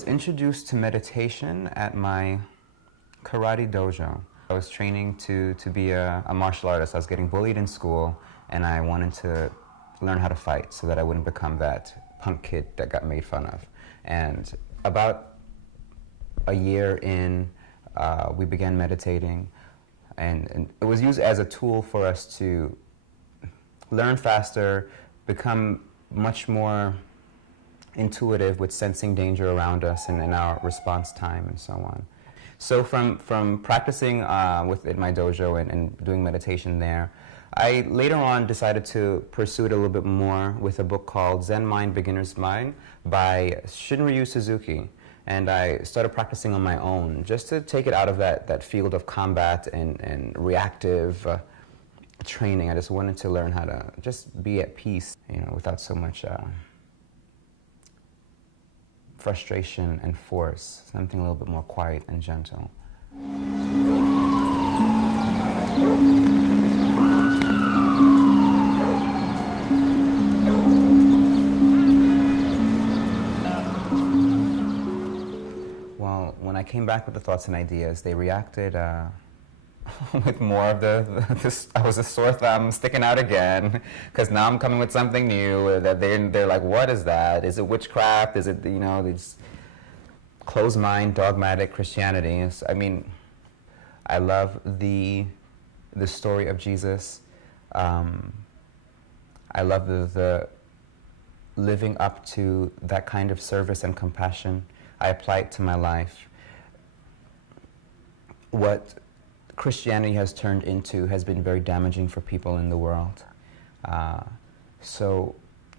was introduced to meditation at my karate dojo. I was training to be a martial artist. I was getting bullied in school, and I wanted to learn how to fight so that I wouldn't become that punk kid that got made fun of. And about a year in, we began meditating, and it was used as a tool for us to learn faster, become much more intuitive with sensing danger around us and in our response time and so on. So from practicing in my dojo and doing meditation there, I later on decided to pursue it a little bit more with a book called Zen Mind, Beginner's Mind by Shunryu Suzuki. And I started practicing on my own just to take it out of that field of combat and reactive training. I just wanted to learn how to just be at peace, without so much frustration and force, something a little bit more quiet and gentle. Well, when I came back with the thoughts and ideas, they reacted with more of I was a sore thumb sticking out again, because now I'm coming with something new that they're like, what is that? Is it witchcraft? Is it, these closed mind, dogmatic Christianity? I mean, I love the story of Jesus. I love the living up to that kind of service and compassion. I apply it to my life. What Christianity has turned into has been very damaging for people in the world. So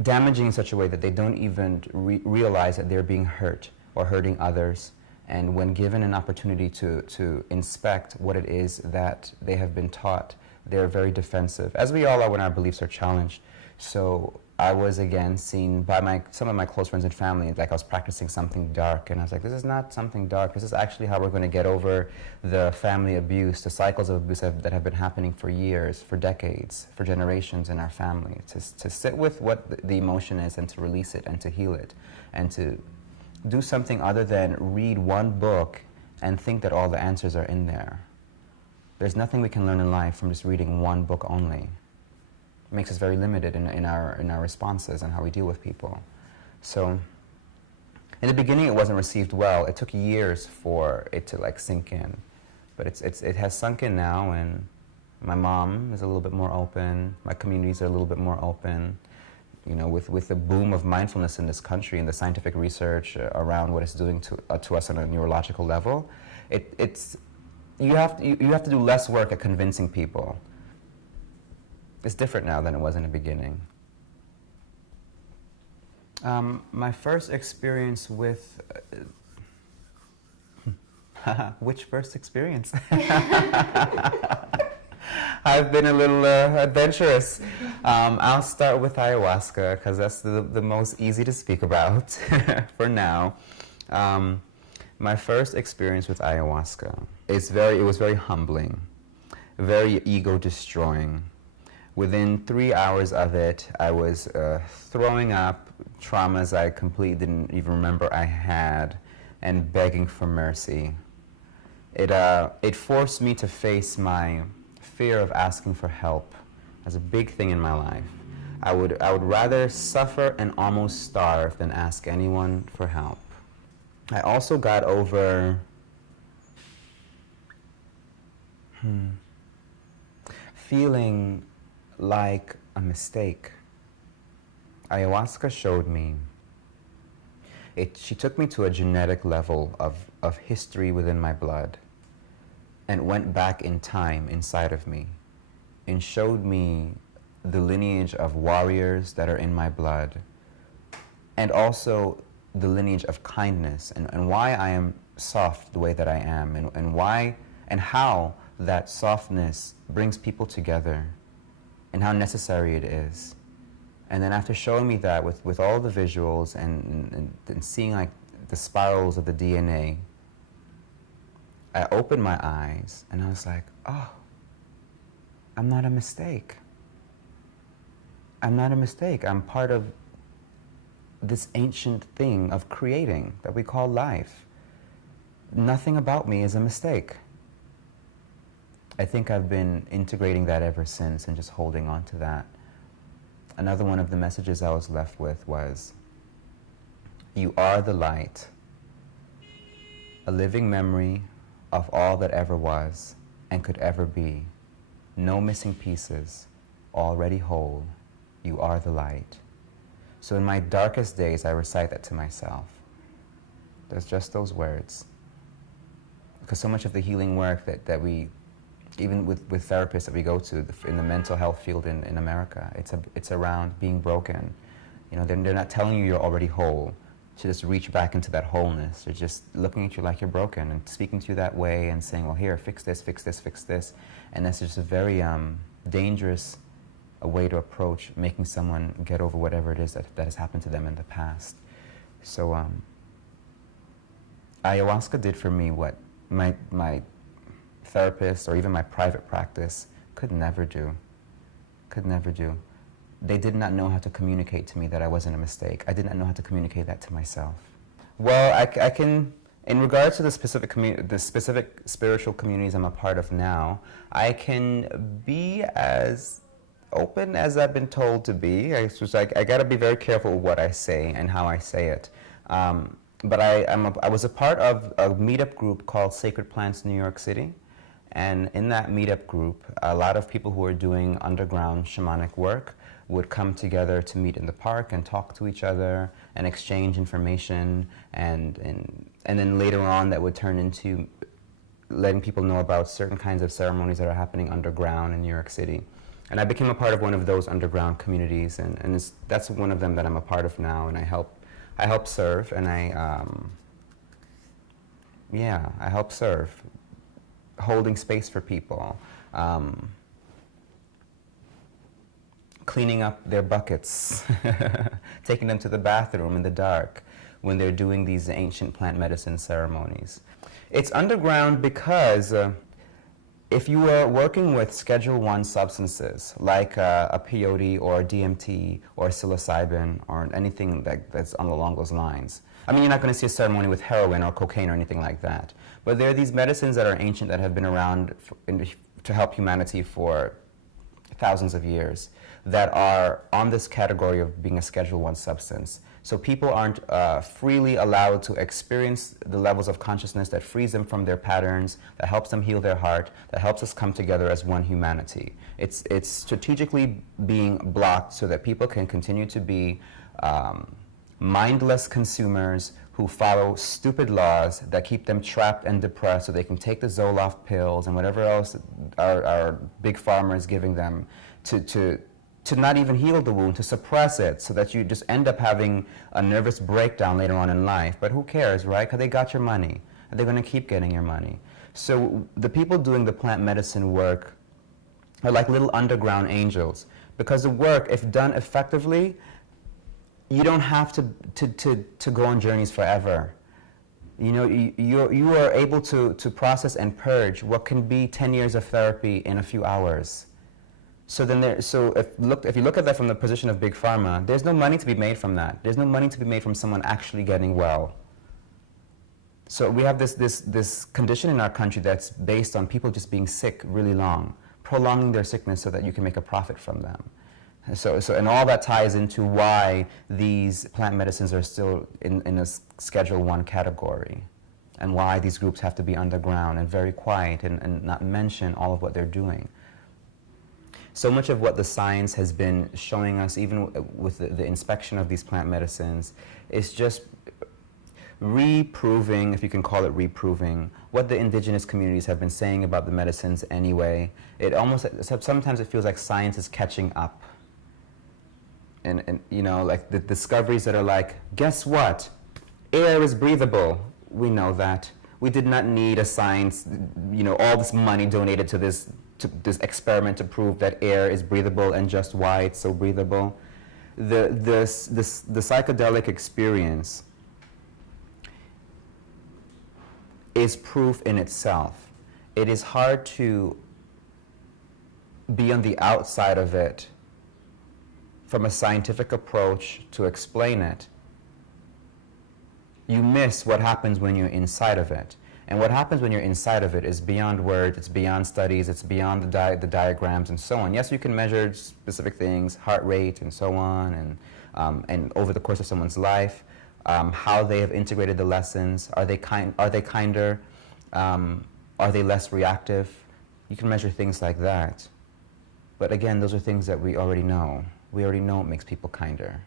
damaging in such a way that they don't even realize that they're being hurt or hurting others. And when given an opportunity to inspect what it is that they have been taught, they're very defensive, as we all are when our beliefs are challenged. So I was again seen by some of my close friends and family, like I was practicing something dark, and I was like, this is not something dark, this is actually how we're going to get over the family abuse, the cycles of abuse that have been happening for years, for decades, for generations in our family, to sit with what the emotion is and to release it and to heal it, and to do something other than read one book and think that all the answers are in there. There's nothing we can learn in life from just reading one book only. It makes us very limited in our responses and how we deal with people. So in the beginning it wasn't received well. It took years for it to sink in. But it has sunk in now, and my mom is a little bit more open, my communities are a little bit more open. With the boom of mindfulness in this country and the scientific research around what it's doing to us on a neurological level, you have to do less work at convincing people. It's different now than it was in the beginning. My first experience with... which first experience? I've been a little adventurous. I'll start with ayahuasca, because that's the most easy to speak about for now. My first experience with ayahuasca, it was very humbling, very ego-destroying. Within 3 hours of it, I was throwing up traumas I completely didn't even remember I had, and begging for mercy. It forced me to face my fear of asking for help as a big thing in my life. I would rather suffer and almost starve than ask anyone for help. I also got over feeling like a mistake. Ayahuasca showed me. She took me to a genetic level of history within my blood, and went back in time inside of me and showed me the lineage of warriors that are in my blood, and also the lineage of kindness, and why I am soft the way that I am, and why and how that softness brings people together, and how necessary it is. And then after showing me that with all the visuals and seeing the spirals of the DNA, I opened my eyes and I was like, oh, I'm not a mistake. I'm not a mistake. I'm part of this ancient thing of creating that we call life. Nothing about me is a mistake. I think I've been integrating that ever since and just holding on to that. Another one of the messages I was left with was, you are the light, a living memory of all that ever was and could ever be. No missing pieces, already whole. You are the light. So in my darkest days, I recite that to myself. There's just those words. Because so much of the healing work that we, even with therapists that we go to in the mental health field in America, it's around being broken. You know, they're not telling you you're already whole. To just reach back into that wholeness. They're just looking at you like you're broken and speaking to you that way and saying, well, here, fix this, fix this, fix this. And that's just a very dangerous way to approach making someone get over whatever it is that has happened to them in the past. So ayahuasca did for me what my therapist or even my private practice could never do. Could never do. They did not know how to communicate to me that I wasn't a mistake. I did not know how to communicate that to myself. Well, I can, in regards to the specific spiritual communities I'm a part of now, I can be as open as I've been told to be. I got to be very careful with what I say and how I say it. But I was a part of a meetup group called Sacred Plants New York City. And in that meetup group, a lot of people who are doing underground shamanic work would come together to meet in the park and talk to each other and exchange information, and then later on that would turn into letting people know about certain kinds of ceremonies that are happening underground in New York City. And I became a part of one of those underground communities, and that's one of them that I'm a part of now, and I help serve, and I help serve, holding space for people, cleaning up their buckets, taking them to the bathroom in the dark when they're doing these ancient plant medicine ceremonies. It's underground because if you are working with Schedule I substances like a peyote or a DMT or psilocybin or anything that's along those lines, I mean, you're not going to see a ceremony with heroin or cocaine or anything like that. But there are these medicines that are ancient that have been around to help humanity for thousands of years that are on this category of being a Schedule I substance. So people aren't freely allowed to experience the levels of consciousness that frees them from their patterns, that helps them heal their heart, that helps us come together as one humanity. It's strategically being blocked so that people can continue to be mindless consumers who follow stupid laws that keep them trapped and depressed so they can take the Zoloft pills and whatever else our big pharma is giving them to not even heal the wound, to suppress it, so that you just end up having a nervous breakdown later on in life. But who cares, right? Because they got your money, and they're going to keep getting your money. So the people doing the plant medicine work are like little underground angels, because the work, if done effectively, you don't have to go on journeys forever. You know, you are able to process and purge what can be 10 years of therapy in a few hours. So if you look at that from the position of Big Pharma, there's no money to be made from that. There's no money to be made from someone actually getting well. So we have this condition in our country that's based on people just being sick really long, prolonging their sickness so that you can make a profit from them. And all that ties into why these plant medicines are still in a Schedule I category, and why these groups have to be underground and very quiet and not mention all of what they're doing. So much of what the science has been showing us, even with the inspection of these plant medicines, is just reproving, if you can call it reproving, what the indigenous communities have been saying about the medicines anyway. Sometimes it feels like science is catching up. And you know, like the discoveries that are like, guess what? Air is breathable. We know that. We did not need a science, you know, all this money donated to this experiment to prove that air is breathable and just why it's so breathable. The psychedelic experience is proof in itself. It is hard to be on the outside of it from a scientific approach to explain it, You miss what happens when you're inside of it. And what happens when you're inside of it is beyond words, it's beyond studies, it's beyond the diagrams and so on. Yes, you can measure specific things, heart rate and so on, and over the course of someone's life, how they have integrated the lessons. Are they kinder? Are they less reactive? You can measure things like that. But again, those are things that we already know. We already know it makes people kinder.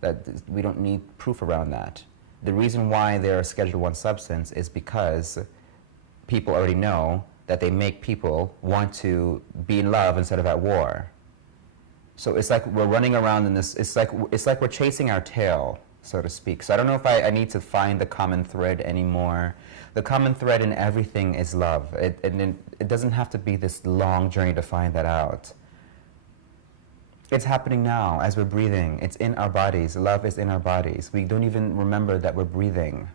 That we don't need proof around that. The reason why they're a Schedule I substance is because people already know that they make people want to be in love instead of at war. So it's like we're running around in this, it's like we're chasing our tail, so to speak. So I don't know if I need to find the common thread anymore. The common thread in everything is love. It doesn't have to be this long journey to find that out. It's happening now as we're breathing. It's in our bodies. Love is in our bodies. We don't even remember that we're breathing.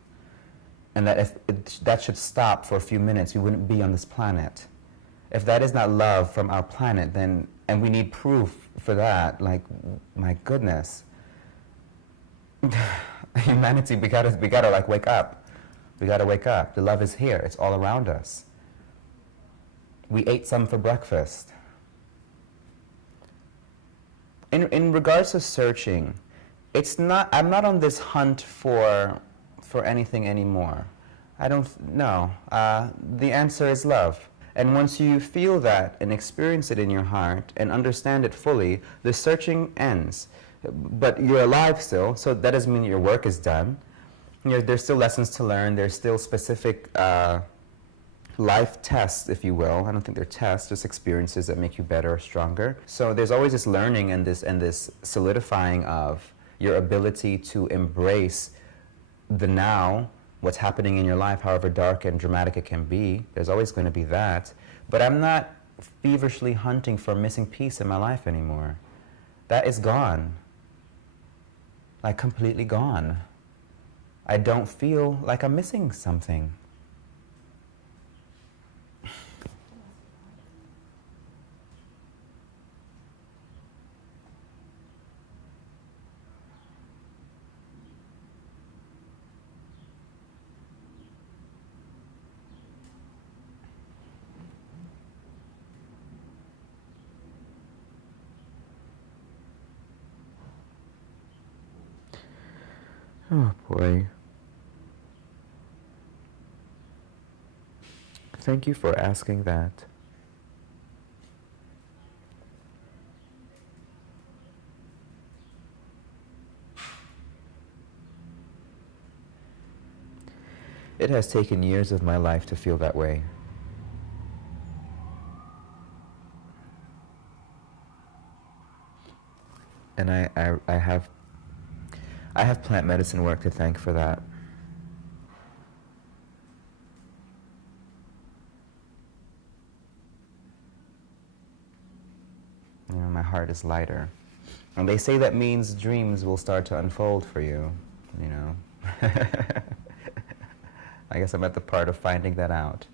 And that if that should stop for a few minutes, we wouldn't be on this planet. If that is not love from our planet, then, and we need proof for that, like, my goodness. Humanity, we gotta like wake up. We gotta wake up. The love is here. It's all around us. We ate some for breakfast. In regards to searching, I'm not on this hunt for anything anymore. I don't know. The answer is love. And once you feel that and experience it in your heart and understand it fully, the searching ends. But you're alive still, so that doesn't mean your work is done. There's still lessons to learn. There's still specific life tests, if you will. I don't think they're tests, just experiences that make you better or stronger. So there's always this learning and this solidifying of your ability to embrace the now, what's happening in your life, however dark and dramatic it can be. There's always going to be that. But I'm not feverishly hunting for a missing piece in my life anymore. That is gone. Like completely gone. I don't feel like I'm missing something. Oh boy. Thank you for asking that. It has taken years of my life to feel that way. And I have plant medicine work to thank for that. You know, my heart is lighter. And they say that means dreams will start to unfold for you, you know. I guess I'm at the part of finding that out.